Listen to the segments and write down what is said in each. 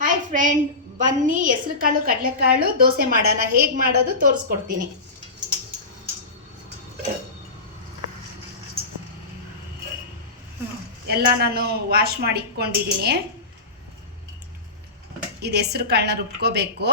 Hi friend, ಬನ್ನಿ ಹೆಸರು ಕಾಳು ಕಡಲೆಕಾಳು ದೋಸೆ ಮಾಡೋಣ. ಹೇಗೆ ಮಾಡೋದು ತೋರಿಸ್ಕೊಡ್ತೀನಿ. ಎಲ್ಲ ನಾನು ವಾಶ್ ಮಾಡಿ ಇಟ್ಕೊಂಡಿದ್ದೀನಿ. ಇದು ಹೆಸರು ಕಾಳನ್ನ ರುಬ್ಕೋಬೇಕು.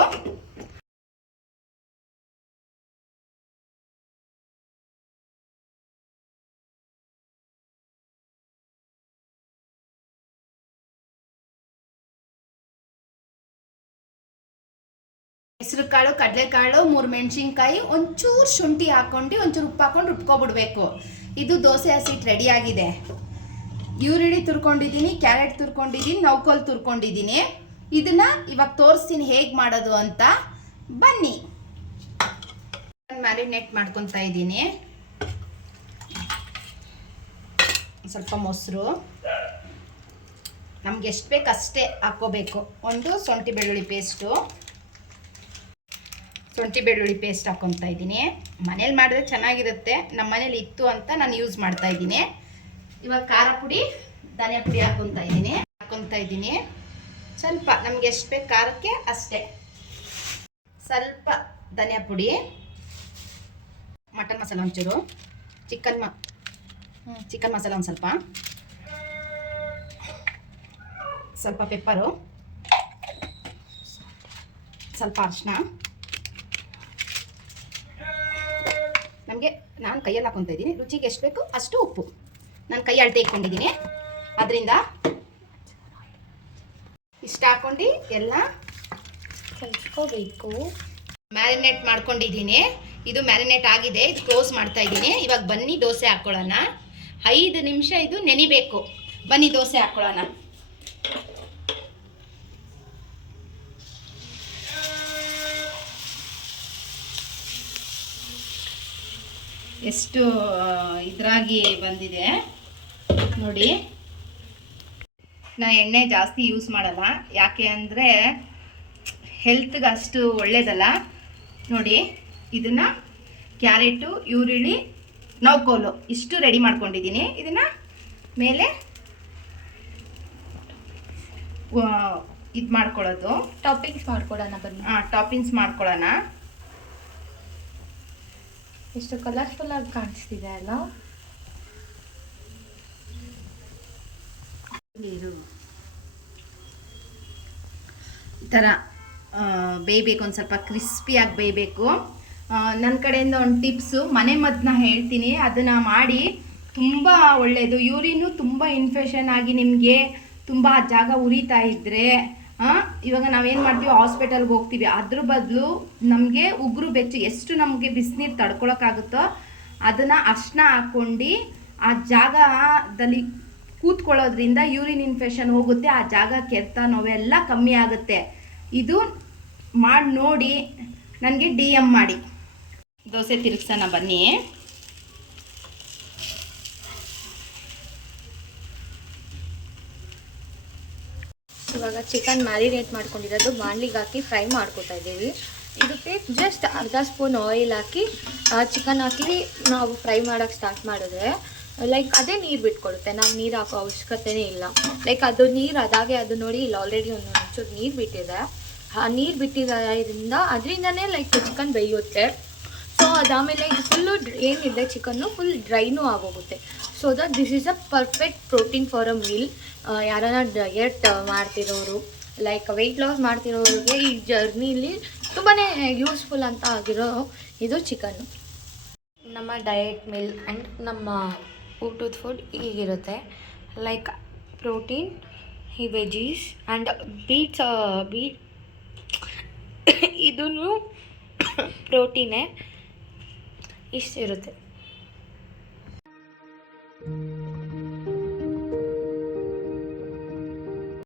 ಹೆಸರು ಕಾಳು, ಕಡಲೆಕಾಳು, 3 ಮೆಣಸಿನ್ಕಾಯಿ, ಒಂಚೂರು ಶುಂಠಿ ಹಾಕೊಂಡು ಒಂಚೂರು ಉಪ್ಪು ಹಾಕೊಂಡು ರುಬ್ಕೊಬಿಡ್ಬೇಕು. ಇದು ದೋಸೆ ಹಸಿಟ್ಟು ರೆಡಿ ಆಗಿದೆ. ಈರುಳ್ಳಿ ತುರ್ಕೊಂಡಿದ್ದೀನಿ, ಕ್ಯಾರೆಟ್ ತುರ್ಕೊಂಡಿದ್ದೀನಿ, ನೌಕೋಲ್ ತುರ್ಕೊಂಡಿದ್ದೀನಿ. ಇದನ್ನ ಇವಾಗ ತೋರಿಸ್ತೀನಿ ಹೇಗೆ ಮಾಡೋದು ಅಂತ. ಬನ್ನಿ. ಮ್ಯಾರಿನೇಟ್ ಮಾಡ್ಕೊತಾ ಇದ್ದೀನಿ. ಸ್ವಲ್ಪ ಮೊಸರು, ನಮ್ಗೆ ಎಷ್ಟು ಬೇಕು ಅಷ್ಟೇ ಹಾಕ್ಕೋಬೇಕು. ಒಂದು ಶುಂಠಿ ಬೆಳ್ಳುಳ್ಳಿ ಪೇಸ್ಟ್ ಹಾಕ್ಕೊತಾ ಇದ್ದೀನಿ. ಮನೇಲಿ ಮಾಡಿದ್ರೆ ಚೆನ್ನಾಗಿರುತ್ತೆ, ನಮ್ಮ ಮನೇಲಿ ಇತ್ತು ಅಂತ ನಾನು ಯೂಸ್ ಮಾಡ್ತಾ ಇದ್ದೀನಿ. ಇವಾಗ ಖಾರ ಪುಡಿ, ಧನಿಯಾ ಪುಡಿ ಹಾಕ್ಕೊತಾ ಇದ್ದೀನಿ. ಸ್ವಲ್ಪ ನಮ್ಗೆ ಎಷ್ಟು ಬೇಕು ಖಾರಕ್ಕೆ ಅಷ್ಟೇ. ಸ್ವಲ್ಪ ಧನಿಯಾ ಪುಡಿ, ಮಟನ್ ಮಸಾಲ ಒಂಚೂರು, ಚಿಕನ್ ಮಸಾಲ ಒಂದು ಸ್ವಲ್ಪ ಪೆಪ್ಪರು, ಸ್ವಲ್ಪ ಅರಿಶಿನ. ನಾನು ಕೈಯಲ್ಲಿ ಹಾಕೊತಾ ಇದ್ದೀನಿ. ರುಚಿಗೆ ಎಷ್ಟು ಬೇಕು ಅಷ್ಟು ಉಪ್ಪು. ನಾನು ಕೈ ಅಳತೆ ಇಟ್ಕೊಂಡಿದ್ದೀನಿ, ಅದರಿಂದ ಇಷ್ಟ ಹಾಕೊಂಡು ಎಲ್ಲ ಕಲಿಸ್ಕೋಬೇಕು. ಮ್ಯಾರಿನೇಟ್ ಮಾಡ್ಕೊಂಡಿದ್ದೀನಿ. ಇದು ಮ್ಯಾರಿನೇಟ್ ಆಗಿದೆ. ಇದು ಕ್ಲೋಸ್ ಮಾಡ್ತಾ ಇದ್ದೀನಿ. ಇವಾಗ ಬನ್ನಿ ದೋಸೆ ಹಾಕ್ಕೊಳ್ಳೋಣ. 5 ನಿಮಿಷ ಇದು ನೆನಿಬೇಕು. ಬನ್ನಿ ದೋಸೆ ಹಾಕ್ಕೊಳ್ಳೋಣ. ಎಷ್ಟು ಇದ್ರಾಗಿ ಬಂದಿದೆ ನೋಡಿ. ನಾ ಎಣ್ಣೆ ಜಾಸ್ತಿ ಯೂಸ್ ಮಾಡಲ್ಲ, ಯಾಕೆ ಅಂದರೆ ಹೆಲ್ತ್ಗೆ ಅಷ್ಟು ಒಳ್ಳೇದಲ್ಲ. ನೋಡಿ, ಇದನ್ನು ಕ್ಯಾರೆಟು, ಈರುಳ್ಳಿ, ನೌಕೋಲು ಇಷ್ಟು ರೆಡಿ ಮಾಡ್ಕೊಂಡಿದ್ದೀನಿ. ಇದನ್ನು ಮೇಲೆ ಇದು ಮಾಡ್ಕೊಳ್ಳೋದು, ಟಾಪಿಂಗ್ಸ್ ಮಾಡ್ಕೊಳ್ಳೋಣ. ಎಷ್ಟು ಕಲರ್ಫುಲ್ ಆಗಿ ಕಾಣಿಸ್ತಿದೆ ಅಲ್ಲ. ಈ ಥರ ಬೇಯಬೇಕು, ಒಂದು ಸ್ವಲ್ಪ ಕ್ರಿಸ್ಪಿಯಾಗಿ ಬೇಯಬೇಕು. ನನ್ನ ಕಡೆಯಿಂದ ಒಂದು ಟಿಪ್ಸು, ಮನೆ ಮದ್ದನ್ನ ಹೇಳ್ತೀನಿ, ಅದನ್ನು ಮಾಡಿ. ತುಂಬ ಒಳ್ಳೆಯದು. ಯೂರಿನು ತುಂಬ ಇನ್ಫೆಕ್ಷನ್ ಆಗಿ ನಿಮಗೆ ತುಂಬ ಜಾಗ ಉರಿತಾ ಇದ್ದರೆ, ಇವಾಗ ನಾವೇನು ಮಾಡ್ತೀವಿ, ಹಾಸ್ಪಿಟಲ್ಗೆ ಹೋಗ್ತೀವಿ. ಅದ್ರ ಬದಲು ನಮಗೆ ಉಗುರು ಬೆಚ್ಚು, ಎಷ್ಟು ನಮಗೆ ಬಿಸಿನೀರು ತಡ್ಕೊಳಕ್ಕಾಗುತ್ತೋ ಅದನ್ನು ಅರ್ಶಿನ ಹಾಕ್ಕೊಂಡು ಆ ಜಾಗದಲ್ಲಿ ಕೂತ್ಕೊಳ್ಳೋದ್ರಿಂದ ಯೂರಿನ್ ಇನ್ಫೆಕ್ಷನ್ ಹೋಗುತ್ತೆ. ಆ ಜಾಗ ಕೆರೆತ ನೋವೆಲ್ಲ ಕಮ್ಮಿ ಆಗುತ್ತೆ. ಇದು ಮಾಡಿ ನೋಡಿ, ನನಗೆ DM ಮಾಡಿ. ದೋಸೆ ತಿರುಗ್ಸೋಣ ಬನ್ನಿ. ಇವಾಗ ಚಿಕನ್ ಮ್ಯಾರಿನೇಟ್ ಮಾಡ್ಕೊಂಡಿರೋದು ಬಾಣಲಿಗೆ ಹಾಕಿ ಫ್ರೈ ಮಾಡ್ಕೊತಾ ಇದ್ದೀವಿ. ಇದಕ್ಕೆ ಜಸ್ಟ್ ಅರ್ಧ ಸ್ಪೂನ್ ಆಯಿಲ್ ಹಾಕಿ ಚಿಕನ್ ಹಾಕಿ ನಾವು ಫ್ರೈ ಮಾಡೋಕ್ಕೆ ಸ್ಟಾರ್ಟ್ ಮಾಡಿದ್ರೆ ಲೈಕ್ ಅದೇ ನೀರು ಬಿಟ್ಕೊಡುತ್ತೆ. ನಾವು ನೀರು ಹಾಕೋ ಅವಶ್ಯಕತೆನೇ ಇಲ್ಲ. ಲೈಕ್ ಅದು ನೀರು ಅದಾಗೆ ಅದು ನೋಡಿ, ಇಲ್ಲಿ ಆಲ್ರೆಡಿ ಒಂಚೂರು ನೀರು ಬಿಟ್ಟಿದೆ. ಆ ನೀರು ಬಿಟ್ಟಿರೋದ್ರಿಂದ ಅದರಿಂದನೇ ಲೈಕ್ ಚಿಕನ್ ಬೇಯುತ್ತೆ. ಸೊ ಅದಾದಮೇಲೆ ಇದು ಫುಲ್ಲು ಏನಿದೆ ಚಿಕನ್ನು ಫುಲ್ ಡ್ರೈನೂ ಆಗೋಗುತ್ತೆ. So that this is a perfect protein for a meal. ಯಾರನ್ನ ಡಯಟ್ ಮಾಡ್ತಿರೋರು, ಲೈಕ್ ವೆಯ್ಟ್ ಲಾಸ್ ಮಾಡ್ತಿರೋರಿಗೆ ಈ ಜರ್ನಿಲಿ ತುಂಬಾ ಯೂಸ್ಫುಲ್ ಅಂತ ಆಗಿರೋ ಇದು ಚಿಕನ್ನು. ನಮ್ಮ ಡಯಟ್ ಮೀಲ್ ಆ್ಯಂಡ್ ನಮ್ಮ ಊಟದ ಫುಡ್ ಹೀಗಿರುತ್ತೆ. ಲೈಕ್ ಪ್ರೋಟೀನ್, ಈ ವೆಜೀಸ್ ಆ್ಯಂಡ್ ಬೀಟ್ ಇದೂ ಪ್ರೋಟೀನೇ ಇಷ್ಟಿರುತ್ತೆ.